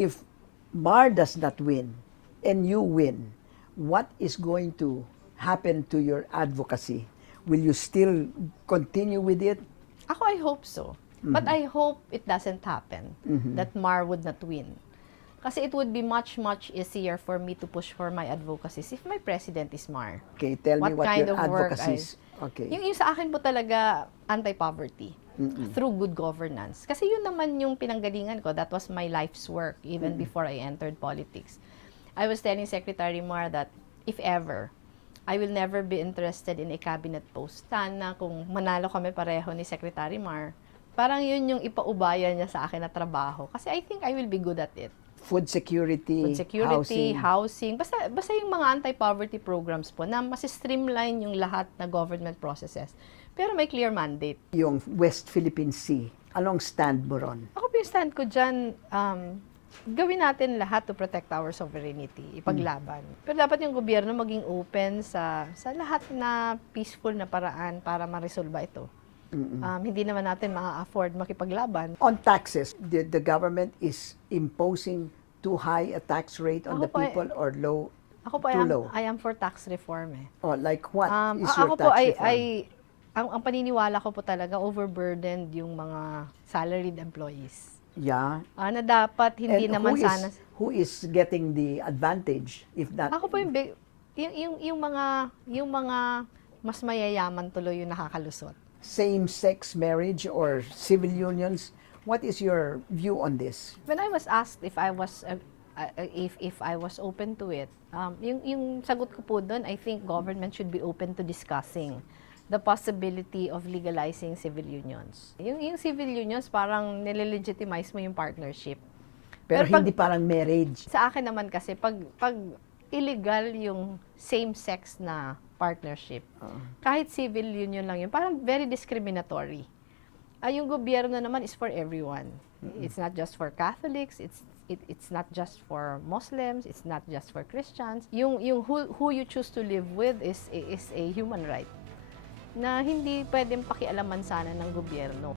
if Mar does not win and you win, what is going to happen to your advocacy? Will you still continue with it? Ako, I hope so. But I hope it doesn't happen, that Mar would not win. Kasi it would be much, much easier for me to push for my advocacies if my president is Mar. Okay, tell me what kind your of work advocacy is. Okay. Yung sa akin po talaga, anti-poverty. Through good governance. Kasi yun naman yung pinanggalingan ko. That was my life's work, even before I entered politics. I was telling Secretary Mar that, if ever, I will never be interested in a cabinet post. Sana kung manalo kami pareho ni Secretary Mar, parang yun yung ipaubaya niya sa akin na trabaho. Kasi I think I will be good at it. Food security, housing. Basta yung mga anti-poverty programs po na mas streamline yung lahat na government processes. Pero may clear mandate. Yung West Philippine Sea, anong stand mo ron? Ako po yung stand ko dyan, gawin natin lahat to protect our sovereignty, ipaglaban. Pero dapat yung gobyerno maging open sa lahat na peaceful na paraan para ma-resolve ito. Hindi naman natin ma-afford makipaglaban. On taxes, the government is imposing too high a tax rate on the people or low? Ako po, too low? I am for tax reform eh. Oh, like what is your ako tax po, reform? ang paniniwala ko po talaga, overburdened yung mga salaried employees. Yeah. Na dapat hindi And naman sana... Who is getting the advantage if not? Ako po yung mga mas mayayaman tuloy yung nakakalusot. Same-sex marriage or civil unions, what is your view on this? When I was asked if I was open to it, yung sagot ko po doon, I think government should be open to discussing the possibility of legalizing civil unions. Yung civil unions, parang nile-legitimize mo yung partnership. Pero hindi parang marriage. Sa akin naman kasi, pag illegal yung same-sex na partnership, kahit civil union lang yun, parang very discriminatory. Yung gobyerno naman is for everyone. It's not just for Catholics, it's not just for Muslims, it's not just for Christians. Yung who you choose to live with is a human right na hindi pwedeng pakialaman sana ng gobyerno.